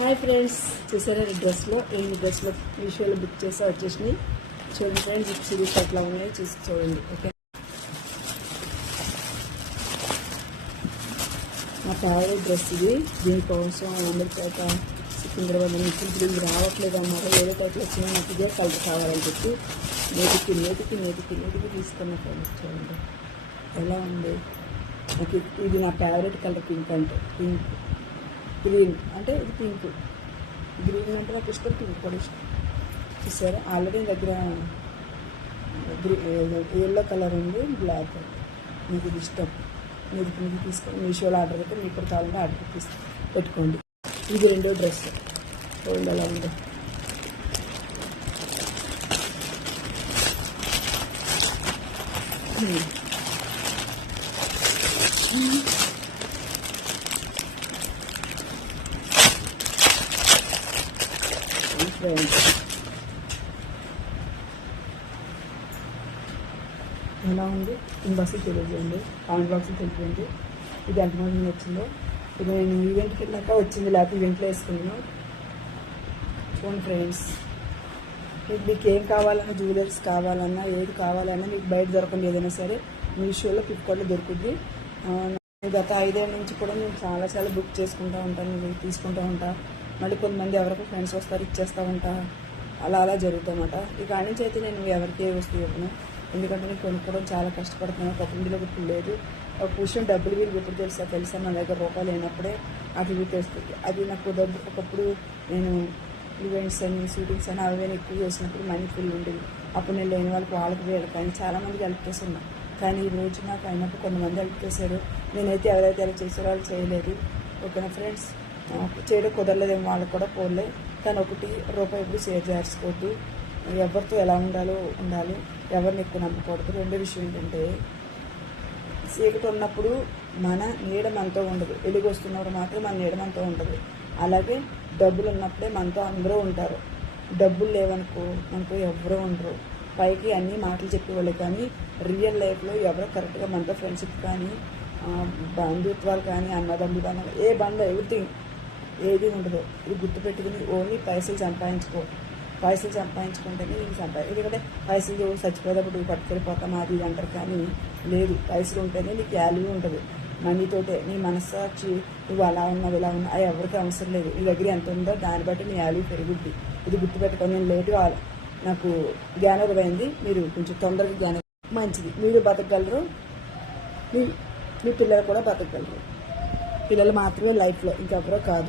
Hi friends, చూసారా డ్రెస్లో మీషోలో బుక్ చేసి వచ్చేసినాయి. చూడండి ఫ్రెండ్స్, ఈ సిరీస్ ఎట్లా ఉన్నాయో చూసి చూడండి. ఓకే, నా ఫేవరెట్ డ్రెస్ ఇది. దీనికోసం అమెరికా సికింద్రాబాద్ నుంచి ఇప్పుడు ఇది రావట్లేదు అన్నారు. వేరే టైప్లో వచ్చినా నాకు ఇదే కలర్ కావాలని చెప్పి నేటికి తీసుకున్న ఫ్రెండ్స్. చూడండి ఎలా ఉంది. నాకు ఇది నా ఫేవరెట్ కలర్. పింక్ అంటే పింక్, గ్రీన్ అంటే ఇది పింక్, గ్రీన్ అంటే నాకు ఇష్టం, పింక్ కూడా ఇష్టం. చూసారా, ఆల్రెడీ దగ్గర ఎల్లో కలర్ ఉంది, బ్లాక్. మీకు ఇది ఇష్టం, మీరు తీసుకొని మీషోలో ఆర్డర్ పెట్టి మీకు కూడా కావాలంటే ఆర్డర్ పెట్టుకోండి. ఇది రెండో డ్రెస్ చూడండి ఎలా ఉంది. ఎలా ఉంది ఇన్బాక్స్కి తెలియజేయండి, కామెంట్ బాక్స్కి తెలియజేయండి. ఇది ఎంతమంది వచ్చిందో. ఇది నేను ఈవెంట్కి వెళ్ళాక వచ్చింది, లేకపోతే ఈవెంట్లో వేసుకున్నాను. చూడండి ఫ్రెండ్స్, మీకు ఏం కావాలన్నా, జ్యువెలర్స్ కావాలన్నా, ఏది కావాలన్నా మీకు బయట దొరకండి. ఏదైనా సరే మీషోలో, ఫ్లిప్కార్ట్లో దొరుకుద్ది. గత 5 ఏళ్ళ నుంచి కూడా నేను చాలా బుక్ చేసుకుంటూ ఉంటాను, తీసుకుంటూ ఉంటా. మళ్ళీ కొంతమంది ఎవరికి ఫ్రెండ్స్ వస్తారు, ఇచ్చేస్తూ ఉంటా. అలా జరుగుతామన్నమాట. ఇక నుంచి అయితే నేను ఎవరికి ఏ వస్తువు ఇవ్వను, ఎందుకంటే నేను కొనుక్కోవడం చాలా కష్టపడుతున్నాను. ఒక ఇందులో ఇప్పుడు లేదు. ఒక విషయం, డబ్బులు వీళ్ళు ఎప్పుడు తెలుసా మన దగ్గర రూపాయలు లేనప్పుడే అటు ఇవి తెస్తుంది. అది నాకు డబ్బు ఒకప్పుడు నేను ఈవెంట్స్ అని, షూటింగ్స్ అని అవి ఎక్కువ చేసినప్పుడు మనీ ఫుల్ ఉండేది. అప్పుడు నేను లేని వాళ్ళకి వేయడం, కానీ చాలామందికి హెల్ప్ చేస్తున్నా. కానీ ఈ రోజు నాకు అయినప్పుడు కొంతమంది హెల్ప్ చేశారు. నేనైతే ఎవరైతే ఎలా చేశారో వాళ్ళు చేయలేదు. ఓకేనా ఫ్రెండ్స్, చేయడం కుదరలేదేమో వాళ్ళకి కూడా పోలే. కానీ రూపాయి ఎప్పుడు షేర్ చేసుకోవద్దు. ఎవరితో ఎలా ఉండాలి, ఎవరిని ఎక్కువ నమ్మకూడదు. రెండో విషయం ఏంటంటే, చీకటి ఉన్నప్పుడు మన నీడ మనతో ఉండదు, వెలుగు వస్తున్నప్పుడు మాత్రం మన నీడ మనతో ఉండదు. అలాగే డబ్బులు ఉన్నప్పుడే మనతో అందరూ ఉంటారు. డబ్బులు లేవనుకో మనతో ఎవరూ ఉండరు. పైకి అన్ని మాటలు చెప్పేవాళ్ళు, కానీ రియల్ లైఫ్లో ఎవరో కరెక్ట్గా మనతో ఫ్రెండ్షిప్ కానీ, బంధుత్వాలు కానీ, అన్నదమ్ములు కానీ, ఏ బంధం ఎవ్రీథింగ్ ఏది ఉండదు. ఇది గుర్తుపెట్టుకుని ఓన్లీ పైసలు సంపాదించుకుంటేనే నీకు ఎందుకంటే పైసలు చచ్చిపోయేటప్పుడు పట్టుకెళ్ళిపోతాం అది అంటారు, కానీ లేదు, పైసలు ఉంటేనే నీకు వాల్యూ ఉంటుంది. మనీతోటే నీ మనస్సాక్షి నువ్వు అలా ఉన్నావు ఇలా ఉన్నావు అది ఎవరికి అవసరం లేదు. నీ దగ్గర ఎంత ఉందో దాన్ని బట్టి నీ వాల్యూ పెరుగుద్ది. ఇది గుర్తుపెట్టుకొని, నేను లేటుగా నాకు జ్ఞానోదయం అయింది. మీరు కొంచెం తొందరగా జ్ఞానం మంచిది. మీరు బతకగలరు, మీ పిల్లలు కూడా బతకగలరు. పిల్లలు మాత్రమే లైఫ్లో, ఇంకెవరో కాదు.